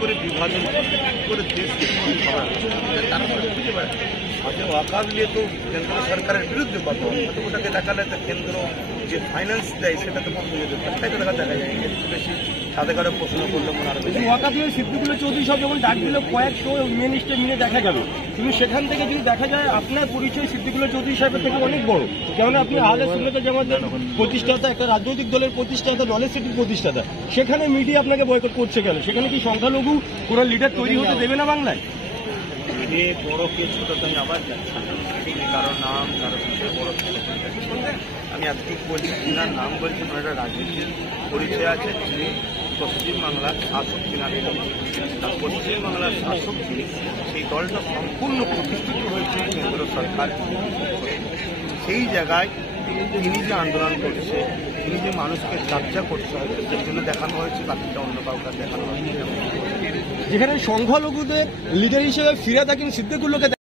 করে বিভাজন করে দেশকে তারা খুঁজে বেড়ায় আজকে ওয়াকাফ নিয়ে তো কেন্দ্র সরকারের বিরুদ্ধে কথা ওটাকে দেখালে তো কেন্দ্র যে ফাইন্যান্স দেয় সেটা তো বন্ধ হয়ে যেত তাই তো দেখা যায় একটু বেশি সাথে করে প্রশ্ন করলে মনে আরো বেশি ওয়াকাফ নিয়ে সিদ্দিকুল্লাহ চৌধুরী সাহেব যখন ডাক দিল কয়েকশো মেন স্টেপ নিয়ে দেখা গেল, কিন্তু সেখান থেকে যদি দেখা যায় আপনার পরিচয় সিদ্দিকুল্লাহ চৌধুরী সাহেবের থেকে অনেক বড়, কেননা আপনি আহলে সুন্নাত জামাতের প্রতিষ্ঠাতা, একটা রাজনৈতিক দলের প্রতিষ্ঠাতা, নলেজ সিটির প্রতিষ্ঠাতা, সেখানে মিডিয়া আপনাকে বয়কট করছে কেন? সেখানে কি সংখ্যালঘু কোনো লিডার তৈরি হতে দেবে না বাংলায়? বড়কে ছোটতে আমি আবার যাচ্ছি কারো নাম কারো বিষয়ে বড় আমি আজকে বলছি কিনার নাম বলছি একটা রাজনীতির পরিচয় আছে যিনি পশ্চিমবাংলার শাসক কিনারে তার পশ্চিমবাংলার শাসক যিনি সেই দলটা সম্পূর্ণ প্রতিষ্ঠিত হয়েছে কেন্দ্র সরকার সেই জায়গায় তিনি যে আন্দোলন করছে তিনি যে মানুষকে চর্চা করতে হবে সেই জন্য দেখানো হয়েছে বাকিটা অন্য কাউকে দেখানো হয়েছে যেখানে সংখ্যালঘুদের লিডার হিসেবে ফিরাদ হাকিম সিদ্দিকুল্লাহকে